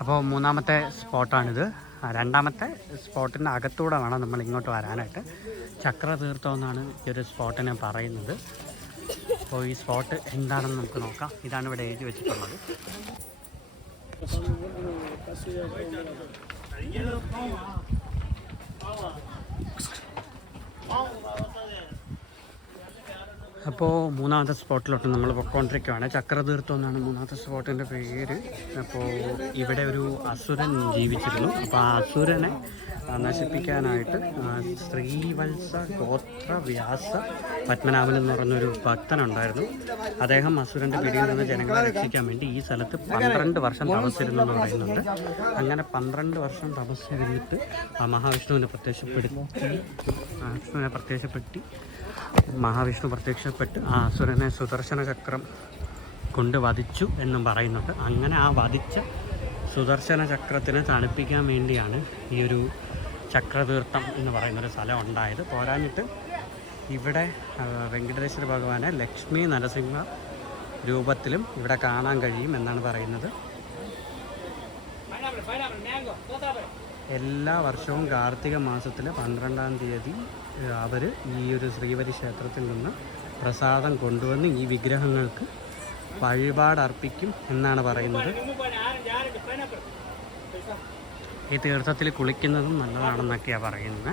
അപ്പോൾ മൂന്നാമത്തെ സ്പോട്ടാണിത്. രണ്ടാമത്തെ സ്പോട്ടിൻ്റെ അകത്തൂടെ വേണം നമ്മൾ ഇങ്ങോട്ട് വരാനായിട്ട്. ചക്രതീർത്ഥം എന്നാണ് ഈ ഒരു സ്പോട്ടിനെ പറയുന്നത്. അപ്പോൾ ഈ സ്പോട്ട് എന്താണെന്ന് നമുക്ക് നോക്കാം. ഇതാണ് ഇവിടെ എഴുതി വെച്ചിട്ടുള്ളത്. അപ്പോൾ മൂന്നാമത്തെ സ്പോട്ടിലോട്ട് നമ്മൾ പൊയ്ക്കൊണ്ടിരിക്കുകയാണ്. ചക്രതീർത്ഥം എന്നാണ് മൂന്നാമത്തെ സ്പോട്ടിൻ്റെ പേര്. അപ്പോൾ ഇവിടെ ഒരു അസുരൻ ജീവിച്ചിരുന്നു. അപ്പോൾ ആ അസുരനെ നശിപ്പിക്കാനായിട്ട് ശ്രീവത്സ ഗോത്ര വ്യാസ പത്മനാഭൻ എന്ന് പറഞ്ഞൊരു ഭക്തനുണ്ടായിരുന്നു. അദ്ദേഹം അസുരൻ്റെ പിടിയിൽ നിന്ന് ജനങ്ങളെ രക്ഷിക്കാൻ വേണ്ടി ഈ സ്ഥലത്ത് 12 വർഷം തപസ്സിരുന്നു എന്ന് പറയുന്നുണ്ട്. അങ്ങനെ 12 വർഷം തപസ്സിരുന്നിട്ട് മഹാവിഷ്ണുവിനെ പ്രത്യക്ഷപ്പെട്ട് ആ അസുരനെ സുദർശന ചക്രം കൊണ്ട് വധിച്ചു എന്നും പറയുന്നുണ്ട്. അങ്ങനെ ആ വധിച്ച സുദർശന ചക്രത്തിനെ തണുപ്പിക്കാൻ വേണ്ടിയാണ് ഈ ഒരു ചക്രതീർത്ഥം എന്ന് പറയുന്നൊരു സ്ഥലം ഉണ്ടായത്. പോരാഞ്ഞിട്ട് ഇവിടെ വെങ്കടേശ്വര ഭഗവാനെ ലക്ഷ്മി നരസിംഹ രൂപത്തിലും ഇവിടെ കാണാൻ കഴിയും എന്നാണ് പറയുന്നത്. എല്ലാ വർഷവും കാർത്തിക മാസത്തിലെ 12-ാം തീയതി അവർ ഈ ഒരു ശ്രീവരി ക്ഷേത്രത്തിൽ നിന്ന് പ്രസാദം കൊണ്ടുവന്ന് ഈ വിഗ്രഹങ്ങൾക്ക് വഴിപാടർപ്പിക്കും എന്നാണ് പറയുന്നത്. ഈ തീർത്ഥത്തിൽ കുളിക്കുന്നതും നല്ലതാണെന്നൊക്കെയാണ് പറയുന്നത്.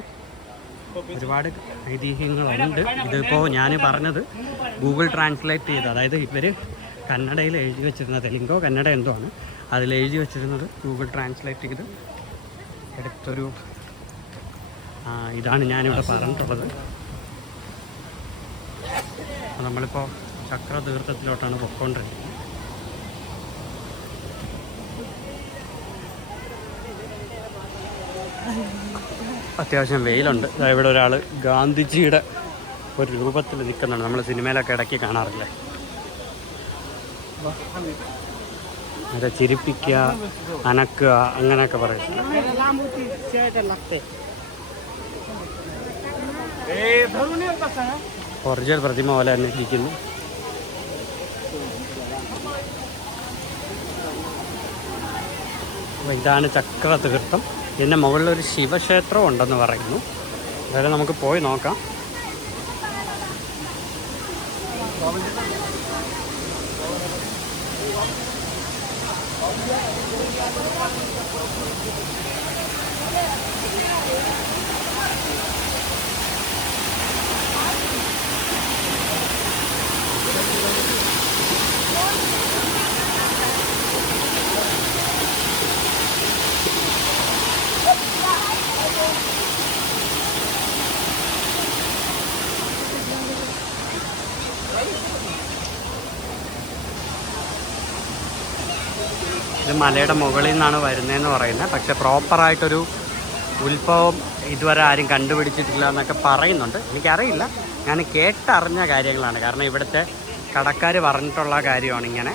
ഒരുപാട് ഐതിഹ്യങ്ങളുണ്ട്. ഇതിപ്പോൾ ഞാൻ പറഞ്ഞത് ഗൂഗിൾ ട്രാൻസ്ലേറ്റ് ചെയ്ത്, അതായത് ഇവർ കന്നഡയിൽ എഴുതി വെച്ചിരുന്നത്, തെലുങ്കോ കന്നഡ എന്തോ ആണ്, അതിൽ എഴുതി വെച്ചിരുന്നത് ഗൂഗിൾ ട്രാൻസ്ലേറ്റ് ചെയ്ത് എടുത്തൊരു ഇതാണ് ഞാനിവിടെ പറഞ്ഞിട്ടുള്ളത്. നമ്മളിപ്പോൾ ചക്രതീർത്ഥത്തിലോട്ടാണ് പൊയ്ക്കൊണ്ടിരിക്കുന്നത്. അത്യാവശ്യം വെയിലുണ്ട്. ഇവിടെ ഒരാൾ ഗാന്ധിജിയുടെ ഒരു രൂപത്തിൽ നിൽക്കുന്നുണ്ട്. നമ്മൾ സിനിമയിലൊക്കെ ഇടയ്ക്ക് കാണാറില്ലേ, അത് ചിരിപ്പിക്കുക, അനക്കുക, അങ്ങനെയൊക്കെ പറയും. ഒറിജിനൽ പ്രതിമ പോലെ തന്നെ ഇരിക്കുന്നു. ഇതാണ് ചക്രതീർത്ഥം. ഇതിൻ്റെ മുകളിലൊരു ശിവക്ഷേത്രം ഉണ്ടെന്ന് പറയുന്നു. അതായത് നമുക്ക് പോയി നോക്കാം. ഇത് മലയുടെ മുകളിൽ നിന്നാണ് വരുന്നതെന്ന് പറയുന്നത്. പക്ഷെ പ്രോപ്പറായിട്ടൊരു ഉത്ഭവം ഇതുവരെ ആരും കണ്ടുപിടിച്ചിട്ടില്ല എന്നൊക്കെ പറയുന്നുണ്ട്. എനിക്കറിയില്ല, ഞാൻ കേട്ടറിഞ്ഞ കാര്യങ്ങളാണ്. കാരണം ഇവിടുത്തെ കടക്കാർ പറഞ്ഞിട്ടുള്ള കാര്യമാണ് ഇങ്ങനെ.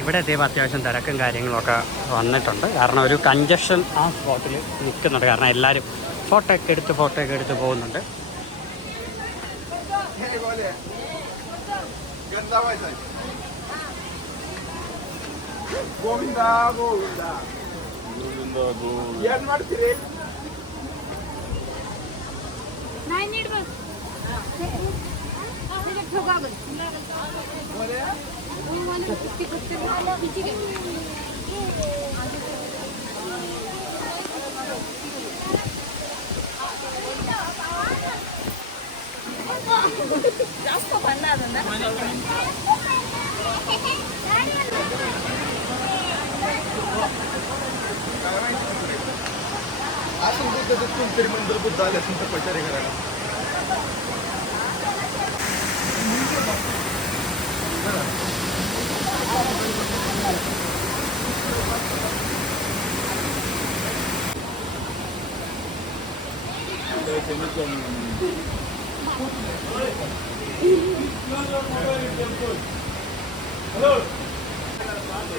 ഇവിടെ എത്തിയപ്പോൾ അത്യാവശ്യം തിരക്കും കാര്യങ്ങളൊക്കെ വന്നിട്ടുണ്ട്. കാരണം ഒരു കഞ്ചക്ഷൻ ആ സ്പോട്ടിൽ നിൽക്കുന്നുണ്ട്. കാരണം എല്ലാവരും ഫോട്ടോ ഒക്കെ എടുത്ത് പോകുന്നുണ്ട്. ಗೋವಿಂದ ಗೋವಿಂದ ಗೋವಿಂದ ಗೋವಿಂದ ಏನು ಮಾಡ್ತೀರಿ? ನಾನು ನೀಡಬೇಕು ಸಿಲೆಕ್ಟ್ ಹೋಗಬೇಕು ಓಲೆ ಒಂದು ಟಿಕೆಟ್ ಪಿಚಿಗೆ ಜಾಸ್ತಿ ಬಣ್ಣ ಅದನ್ನ असं बुद्ध कोणतरी मंदिर बुद्ध आले असेल तर प्रचार करायला.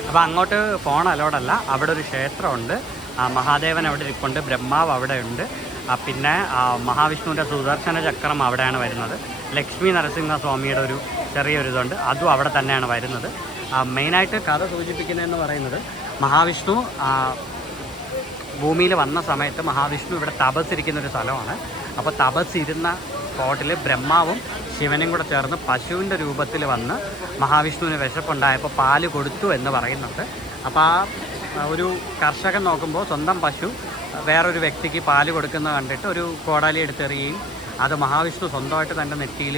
അപ്പോൾ അങ്ങോട്ട് പോകണം അലോടല്ല. അവിടെ ഒരു ക്ഷേത്രമുണ്ട്. മഹാദേവൻ അവിടെ ഇരിപ്പുണ്ട്, ബ്രഹ്മാവ് അവിടെ ഉണ്ട്. പിന്നെ മഹാവിഷ്ണുവിൻ്റെ സുദർശന ചക്രം അവിടെയാണ് വരുന്നത്. ലക്ഷ്മി നരസിംഹസ്വാമിയുടെ ഒരു ചെറിയൊരിതുണ്ട്, അതും അവിടെ തന്നെയാണ് വരുന്നത്. മെയിനായിട്ട് കഥ സൂചിപ്പിക്കുന്നതെന്ന് പറയുന്നത് മഹാവിഷ്ണു ഭൂമിയിൽ വന്ന സമയത്ത് മഹാവിഷ്ണു ഇവിടെ തപസ്സിരിക്കുന്നൊരു സ്ഥലമാണ്. അപ്പോൾ തപസ്സിരുന്ന സ്പോട്ടിൽ ബ്രഹ്മാവും ശിവനും കൂടെ ചേർന്ന് പശുവിൻ്റെ രൂപത്തിൽ വന്ന് മഹാവിഷ്ണുവിന് വിശപ്പുണ്ടായപ്പോൾ പാല് കൊടുത്തു എന്ന് പറയുന്നുണ്ട്. അപ്പോൾ ആ ഒരു കർഷകൻ നോക്കുമ്പോൾ സ്വന്തം പശു വേറൊരു വ്യക്തിക്ക് പാല് കൊടുക്കുന്നത് കണ്ടിട്ട് ഒരു കോടാലി എടുത്തെറിയുകയും അത് മഹാവിഷ്ണു സ്വന്തമായിട്ട് തൻ്റെ നെറ്റിയിൽ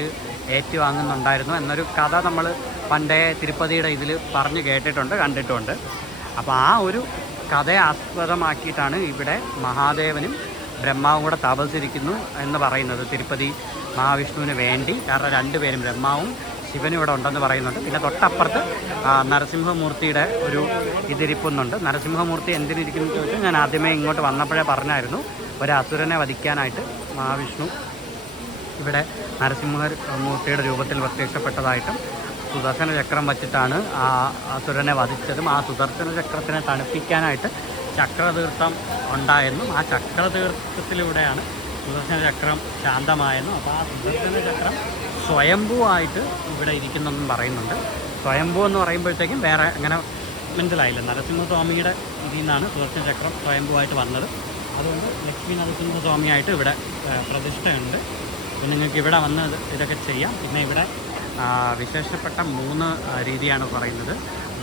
ഏറ്റുവാങ്ങുന്നുണ്ടായിരുന്നു എന്നൊരു കഥ നമ്മൾ പണ്ടേ തിരുപ്പതിയുടെ ഇതിൽ പറഞ്ഞു കേട്ടിട്ടുണ്ട്, കണ്ടിട്ടുണ്ട്. അപ്പോൾ ആ ഒരു കഥയെ ആസ്പദമാക്കിയിട്ടാണ് ഇവിടെ മഹാദേവനും ബ്രഹ്മാവും കൂടെ തപസ്സിരിക്കുന്നു എന്ന് പറയുന്നത് തിരുപ്പതി മഹാവിഷ്ണുവിന് വേണ്ടി. കാരണം രണ്ടുപേരും ബ്രഹ്മാവും ശിവനും ഇവിടെ ഉണ്ടെന്ന് പറയുന്നുണ്ട്. പിന്നെ തൊട്ടപ്പുറത്ത് നരസിംഹമൂർത്തിയുടെ ഒരു ഇതിരിപ്പുന്നുണ്ട്. നരസിംഹമൂർത്തി എന്തിനിരിക്കുന്നു ചോദിച്ചാൽ ഞാൻ ആദ്യമേ ഇങ്ങോട്ട് വന്നപ്പോഴേ പറഞ്ഞായിരുന്നു, ഒരു അസുരനെ വധിക്കാനായിട്ട് മഹാവിഷ്ണു ഇവിടെ നരസിംഹമൂർത്തിയുടെ രൂപത്തിൽ പ്രത്യക്ഷപ്പെട്ടതായിട്ടും സുദർശന ചക്രം വച്ചിട്ടാണ് ആ അസുരനെ വധിച്ചതും ആ സുദർശന ചക്രത്തിനെ തണുപ്പിക്കാനായിട്ട് ചക്രതീർത്ഥം ഉണ്ടായെന്നും ആ ചക്രതീർത്ഥത്തിലൂടെയാണ് സുദർശന ചക്രം ശാന്തമായെന്നും അപ്പോൾ ആ സുദർശന ചക്രം സ്വയംഭൂവായിട്ട് ഇവിടെ ഇരിക്കുന്നെന്നും പറയുന്നുണ്ട്. സ്വയംഭൂ എന്ന് പറയുമ്പോഴത്തേക്കും വേറെ അങ്ങനെ മനസ്സിലായില്ല. നരസിംഹസ്വാമിയുടെ ഇതിൽ നിന്നാണ് സുദർശന ചക്രം സ്വയംഭൂവായിട്ട് വന്നത്. അതുകൊണ്ട് ലക്ഷ്മി നരസിംഹസ്വാമിയായിട്ട് ഇവിടെ പ്രതിഷ്ഠയുണ്ട്. അപ്പോൾ നിങ്ങൾക്ക് ഇവിടെ വന്ന് ഇതൊക്കെ ചെയ്യാം. പിന്നെ ഇവിടെ വിശേഷപ്പെട്ട 3 രീതിയാണ് പറയുന്നത്.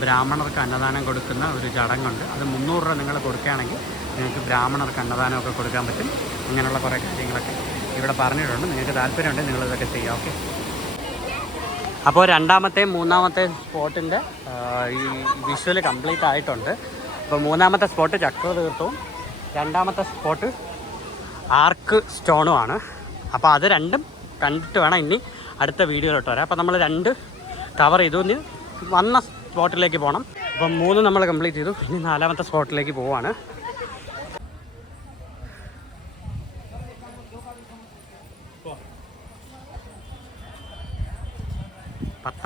ബ്രാഹ്മണർക്ക് അന്നദാനം കൊടുക്കുന്ന ഒരു ചടങ്ങുണ്ട്. അത് 300 രൂപ നിങ്ങൾ കൊടുക്കുകയാണെങ്കിൽ നിങ്ങൾക്ക് ബ്രാഹ്മണർക്ക് അന്നദാനമൊക്കെ കൊടുക്കാൻ പറ്റും. അങ്ങനെയുള്ള കുറേ കാര്യങ്ങളൊക്കെ ഇവിടെ പറഞ്ഞിട്ടുണ്ട്. നിങ്ങൾക്ക് താല്പര്യമുണ്ടെങ്കിൽ നിങ്ങളിതൊക്കെ ചെയ്യാം. ഓക്കെ. അപ്പോൾ രണ്ടാമത്തെയും മൂന്നാമത്തെ സ്പോട്ടിൻ്റെ ഈ വിഷ്വൽ കംപ്ലീറ്റ് ആയിട്ടുണ്ട്. അപ്പോൾ മൂന്നാമത്തെ സ്പോട്ട് ചക്രതീർത്ഥവും രണ്ടാമത്തെ സ്പോട്ട് ആർക്ക് സ്റ്റോണുമാണ്. അപ്പോൾ അത് രണ്ടും കണ്ടിട്ട് വേണം ഇനി അടുത്ത വീഡിയോയിലോട്ട് വരാം. അപ്പോൾ നമ്മൾ 2 കവർ ചെയ്തു. ഇനി വന്ന സ്പോട്ടിലേക്ക് പോകണം. അപ്പം 3 നമ്മൾ കംപ്ലീറ്റ് ചെയ്തു. ഇനി 4ാമത്തെ സ്പോട്ടിലേക്ക് പോവാണ്.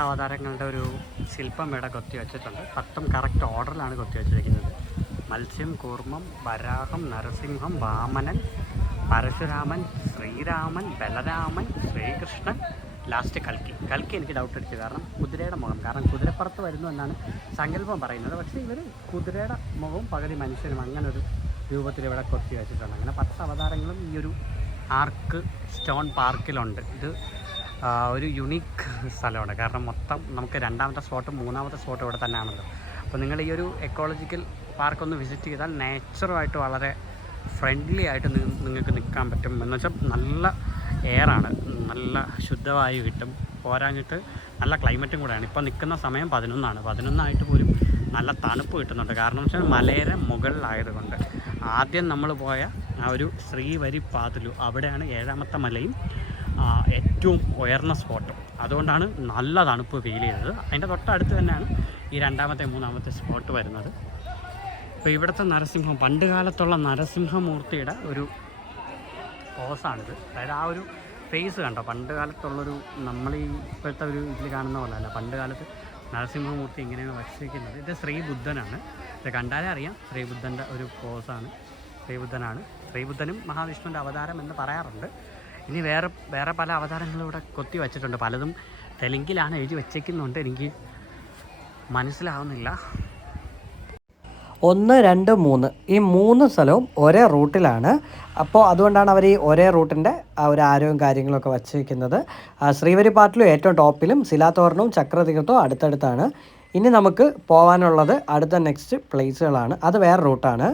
അവതാരങ്ങളുടെ ഒരു ശില്പം ഇവിടെ കൊത്തി വെച്ചിട്ടുണ്ട്. 10 കറക്റ്റ് ഓർഡറിലാണ് കൊത്തി വെച്ചിരിക്കുന്നത്. മത്സ്യം, കൂർമ്മം, വരാഹം, നരസിംഹം, വാമനൻ, പരശുരാമൻ, ശ്രീരാമൻ, ബലരാമൻ, ശ്രീകൃഷ്ണൻ, ലാസ്റ്റ് കൽക്കി എനിക്ക് ഡൗട്ട് അടിച്ചു. കാരണം കുതിരയുടെ മുഖം, കാരണം കുതിരപ്പുറത്ത് വരുന്നു എന്നാണ് സങ്കല്പം പറയുന്നത്. പക്ഷേ ഇവർ കുതിരയുടെ മുഖവും പകുതി മനുഷ്യനും അങ്ങനെ ഒരു രൂപത്തിൽ ഇവിടെ കൊത്തി വെച്ചിട്ടുണ്ട്. അങ്ങനെ 10 അവതാരങ്ങളും ഈ ഒരു ആർക്ക് സ്റ്റോൺ പാർക്കിലുണ്ട്. ഇത് ഒരു യുണീക്ക് സ്ഥലമാണ്. കാരണം മൊത്തം നമുക്ക് 2ാമത്തെ സ്പോട്ടും 3ാമത്തെ സ്പോട്ടും ഇവിടെ തന്നെയാണല്ലോ. അപ്പോൾ നിങ്ങൾ ഈ ഒരു എക്കോളജിക്കൽ പാർക്കൊന്ന് വിസിറ്റ് ചെയ്താൽ നേച്ചറുമായിട്ട് വളരെ ഫ്രണ്ട്ലി ആയിട്ട് നിങ്ങൾക്ക് നിൽക്കാൻ പറ്റും. എന്ന് വെച്ചാൽ നല്ല എയറാണ്, നല്ല ശുദ്ധവായു കിട്ടും. പോരാഞ്ഞിട്ട് നല്ല ക്ലൈമറ്റും കൂടെയാണ്. ഇപ്പോൾ നിൽക്കുന്ന സമയം 11 11 പോലും നല്ല തണുപ്പ് കിട്ടുന്നുണ്ട്. കാരണം വെച്ചാൽ മലയുടെ മുകളിലായതുകൊണ്ട്. ആദ്യം നമ്മൾ പോയ ആ ഒരു ശ്രീവരിപ്പാതിലു അവിടെയാണ് 7ാമത്തെ മലയും ഏറ്റവും ഉയർന്ന സ്പോട്ടും. അതുകൊണ്ടാണ് നല്ല തണുപ്പ് ഫീൽ ചെയ്തത്. അതിൻ്റെ തൊട്ടടുത്ത് തന്നെയാണ് ഈ 2ാമത്തെ 3ാമത്തെ സ്പോട്ട് വരുന്നത്. അപ്പോൾ ഇവിടുത്തെ നരസിംഹം, പണ്ട് കാലത്തുള്ള നരസിംഹമൂർത്തിയുടെ ഒരു പോസാണിത്. അതായത് ആ ഒരു ഫേസ് കണ്ടോ, പണ്ട് കാലത്തുള്ളൊരു നമ്മൾ ഈ ഇപ്പോഴത്തെ ഒരു ഇതിൽ കാണുന്ന പോലെ അല്ല. പണ്ട് കാലത്ത് നരസിംഹമൂർത്തി ഇങ്ങനെയാണ് വച്ചിരിക്കുന്നത്. ഇത് ശ്രീബുദ്ധനാണ്. ഇത് കണ്ടാലേ അറിയാം ശ്രീബുദ്ധൻ്റെ ഒരു പോസാണ്. ശ്രീബുദ്ധനും മഹാവിഷ്ണുവിൻ്റെ അവതാരം എന്ന് പറയാറുണ്ട്. ഇനി വേറെ പല അവതാരങ്ങളും ഇവിടെ കൊത്തി വച്ചിട്ടുണ്ട്. പലതും തെലുങ്കിലാണ് എഴുതി വച്ചേക്കുന്നുണ്ട്. എനിക്ക് മനസ്സിലാവുന്നില്ല. 1, 2, 3 ഈ 3 സ്ഥലവും ഒരേ റൂട്ടിലാണ്. അപ്പോൾ അതുകൊണ്ടാണ് അവർ ഈ ഒരേ റൂട്ടിൻ്റെ ആ ഒരു ആരവും കാര്യങ്ങളൊക്കെ വച്ചിരിക്കുന്നത്. ശ്രീവരിപ്പാട്ടിലും ഏറ്റവും ടോപ്പിലും ശിലാതോരണവും ചക്രതീർത്ഥവും അടുത്തടുത്താണ്. ഇനി നമുക്ക് പോകാനുള്ളത് അടുത്ത നെക്സ്റ്റ് പ്ലേസുകളാണ്. അത് വേറെ റൂട്ടാണ്.